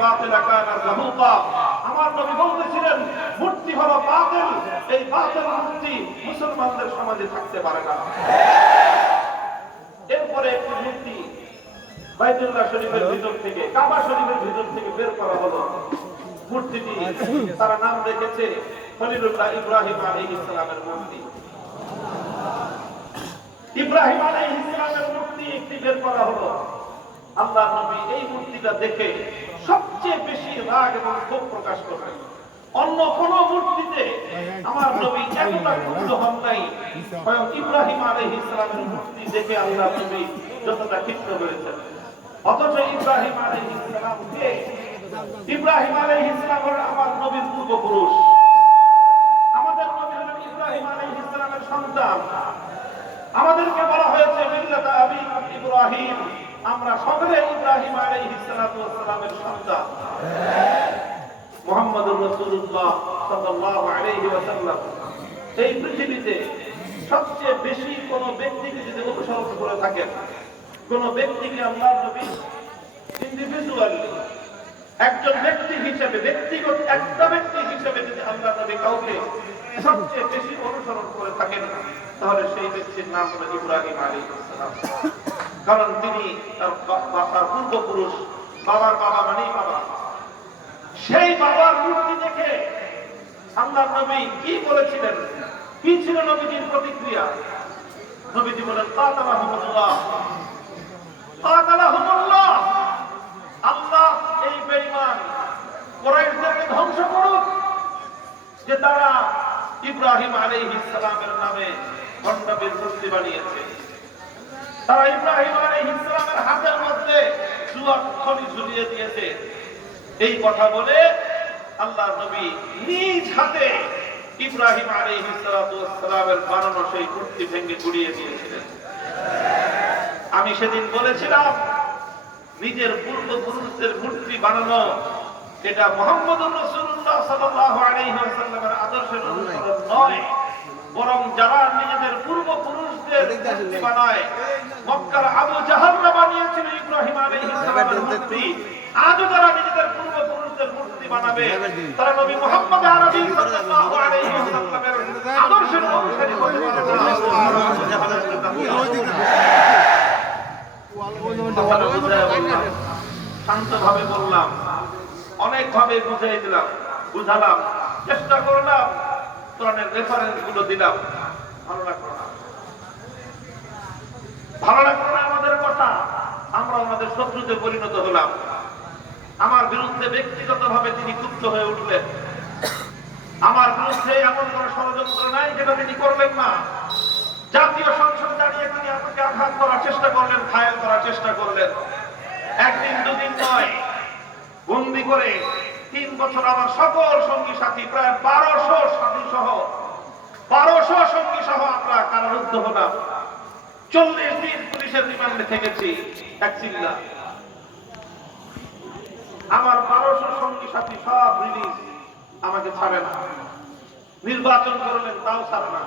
বাতিলা কানা যাহুকা। আমার নবী বলতেছিলেন মূর্তি হলো বাতিল, এই বাতিল মূর্তি মুসলমানদের সমাজে থাকতে পারে না। এরপরে একটি মূর্তি বাইতুল্লাহ শরীফের ভিতর থেকে, কাবা শরীফের ভিতর থেকে বের করা হলো। মূর্তিটি তারা নাম রেখেছে খলিলুল্লাহ ইব্রাহিম আলাইহিস সালামের মূর্তি। ইব্রাহিম আলাইহিস সালামের মূর্তি একটি বের করা হলো। আল্লাহর নবী এই মূর্তিটা দেখে সবচেয়ে বেশি রাগ এবং ক্ষোভ প্রকাশ করলেন। অন্য কোন মূর্তিতে আমার নবী এতটা ক্ষুব্ধ হন নাই, স্বয়ং ইব্রাহিম আলাইহিস সালামের মূর্তি দেখে আল্লাহর নবী যতটা ক্ষিপ্ত হয়েছেন। অথচ ইব্রাহিম আলাইহিস সালাম কে? ইব্রাহিম আলাইহিস সালাম হলেন আমার নবীর পূর্বপুরুষ। আমাদের নবী হলেন ইব্রাহিম আলাইহিস সালামের সন্তান। আমাদেরকে বলা হয়েছে মিল্লাতা আবিকুম ইব্রাহিম, আমরা সকলে ইব্রাহিম আলাইহিস সালামের সন্তান। মুহাম্মদুর রাসূলুল্লাহ সাল্লাল্লাহু আলাইহি ওয়াসাল্লাম এই পৃথিবীতে সবচেয়ে বেশি কোন ব্যক্তিকে যদি অনুসরণ করে থাকেন, কোন ব্যক্তিকে আল্লাহর নবী ইন্ডিভিজুয়ালি একজন ব্যক্তি হিসেবে, ব্যক্তিগত একটা ব্যক্তি হিসেবে যদি আল্লাহর নবী কাউকে সবচেয়ে বেশি অনুসরণ করে থাকেন, তাহলে সেই ব্যক্তির নাম হলো ইব্রাহিম আলাইহিস সালাম। কারণ তিনি তার পূর্বপুরুষ, বাবার বাবা মানেই বাবা। সেই বাবার মূর্তি দেখে আল্লাহর নবী কি বলেছিলেন? কি ছিল নবীজির প্রতিক্রিয়া? নবীজি বলেন কাতালাহুমুল্লাহ, কাতালাহুমুল্লাহ, আল্লাহ এই বেঈমান কুরাইশদেরকে ধ্বংস করুক যে তারা ইব্রাহিম আলাইহিস সালামের নামে ভণ্ডবীর মূর্তি বানিয়েছে। তারা ইব্রাহিম আলাইহিস সালামের হাতের মধ্যে জুয়ার খড়ি ঝুলিয়ে দিয়েছে। এই কথা বলে আল্লাহর নবী নিজ হাতে ইব্রাহিম আলাইহিস সালামের বানানো সেই মূর্তি ভেঙে গুড়িয়ে দিয়েছিলেন। আমি সেদিন বলেছিলাম নিজের পূর্বপুরুষদের মূর্তি বানানো এটা মুহাম্মদুর রাসূলুল্লাহ সাল্লাল্লাহু আলাইহি ওয়াসাল্লামের আদর্শের অনুসরণ নয়, বরং যারা নিজেদের পূর্বপুরুষদের মূর্তি বানায়, মক্কার আবু জাহলরা বানিয়েছিল ইব্রাহিম আলাইহিস সালামের মূর্তি, আজও যারা নিজেদের পূর্বপুরুষদের মূর্তি বানাবে তারা নবী মুহাম্মদ আরবি সাল্লাল্লাহু আলাইহি ওয়াসাল্লামের আদর্শের অনুসারী হতে পারে না। শান্তভাবে বললাম, অনেকভাবে বুঝাই দিলাম, বুঝালাম, চেষ্টা করলাম, কোরআনের রেফারেন্স গুলো দিলাম। ভালো লাগলো না, ভালো লাগলো না আমাদের কথা। আমরা আমাদের শত্রুতে পরিণত হলাম। আমার বিরুদ্ধে ব্যক্তিগত ভাবে তিনি ক্ষুব্ধ হয়ে উঠলেন। আমার বিরুদ্ধে এমন কোন ষড়যন্ত্র নাই যেটা তিনি করবেন না। জাতীয় সংসদ দাঁড়িয়ে তিনি আমাকে আঘাত করার চেষ্টা করলেন, ঘায়েল করার চেষ্টা করলেন। একদিন দুদিন নয়, বন্দি করে 3 বছর আমার সকল সঙ্গী সাথী প্রায় 1200 সাথী সহ 1200 সঙ্গী সহ আমরা কারারুদ্ধ হলাম। 40 দিন পুলিশের রিমান্ডে থেকেছি এক চিল্লা। আমার 1200 সঙ্গী সাথী সব রিলিজ, আমাকে ছাড়ে না। নির্বাচন করলেন, তাও ছাড়ে না।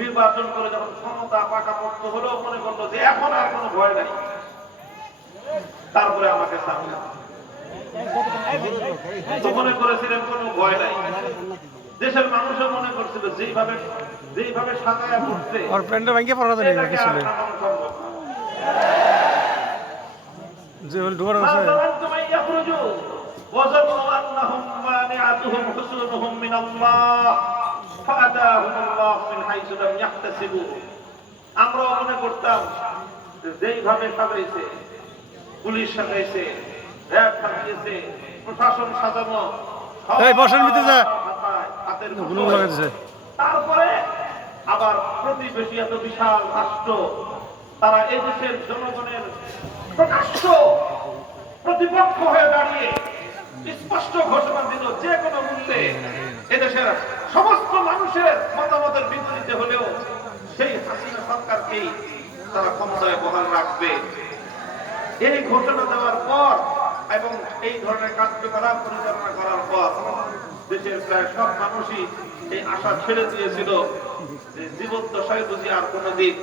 নির্বাচন করে যখন ক্ষমতা পাকাপোক্ত হলো, মনে করলো যে এখন আর কোনো ভয় নাই, তারপরে আমাকে ছাড়ে না। তো মনে করেছিলেন কোনো ভয় নাই। দেশের মানুষও মনে করছিল যেইভাবে সাজায়া করছে আর প্যান্ডা ভাঙিয়ে পড়া যায় না কিছু নেই যে হল ডোর আছে وظنوا أنهم مانعتهم حصونهم من الله فأتاهم الله من حيث لم يحتسبوا। আমরা মনে করতাম যেইভাবে সাজাইছে, পুলিশ সাজাইছে, র‍্যাব সাজিয়েছে, প্রশাসন সাজানো, এই বসেন ভিতরে যা হাতের গুলো লাগাইছে। তারপরে আবার প্রতিবেশী এত বিশাল রাষ্ট্র, তারা এই দেশের জনগণের প্রকাশ্য প্রতিপক্ষ হয়ে দাঁড়িয়ে স্পষ্ট ঘোষণা দিল যে কোনো মূল্যে এদেশের সমস্ত মানুষের মতামতের বিপরীতে হলেও সেই হাসিনা সরকারকেই তারা ক্ষমতায় বহাল রাখবে। এই ঘোষণা দেওয়ার পর এবং এই ধরনের কার্যকলাপ পরিচালনা করার পর দেশের প্রায় সব মানুষই এই আশা ছেড়ে দিয়েছিল যে জীবদ্দশায় বুঝি আর কোনোদিন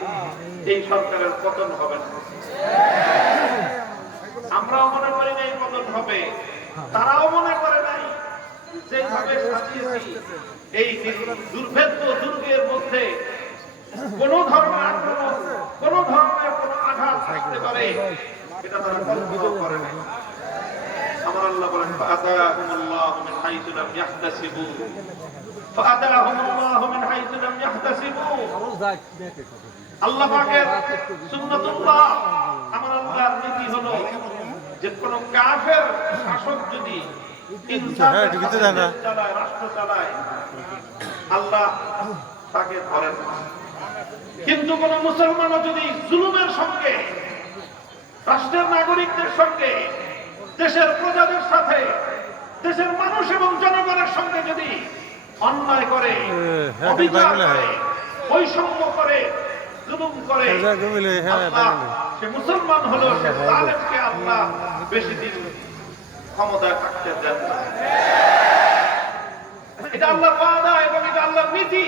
এই সরকারের পতন হবে না। আমরাও মনে করি না এই পতন হবে, তারাও মনে করে নাই যেভাবে সাজিয়েছি এই দুর্ভেদ্য দুর্গের মধ্যে কোন ধরনের আক্রমণ, কোন ধরনের কোন আঘাত থাকতে পারে, এটা তারা কল্পনা করে নাই। আমার আল্লাহ বলেন ফাআতাহুমুল্লাহু মিন হাইসু লাম ইয়াহতাসিবু, ফাআতাহুমুল্লাহু মিন হাইসু লাম ইয়াহতাসিবু। আল্লাহ পাকের সুন্নাতুল্লাহ, আমার আল্লাহর নীতি হলো যে কোন কাফের শাসক যদি চালায়, রাষ্ট্র চালায়, আল্লাহ তাকে ধরেন না। কিন্তু কোন মুসলমানও যদি জুলুমের সঙ্গে, রাষ্ট্রের নাগরিকদের সঙ্গে, দেশের প্রজাদের সাথে, দেশের মানুষ এবং জনগণের সঙ্গে যদি অন্যায় করে, অবিচার করে, বৈষম্য করে, জুলুম করে, আল্লাহ সে মুসলমান হলো, সে জালেমকে আল্লাহ বেশি দিন ক্ষমতায় থাকতে দেন না। এটা আল্লাহর ওয়াদা এবং এটা আল্লাহর নীতি।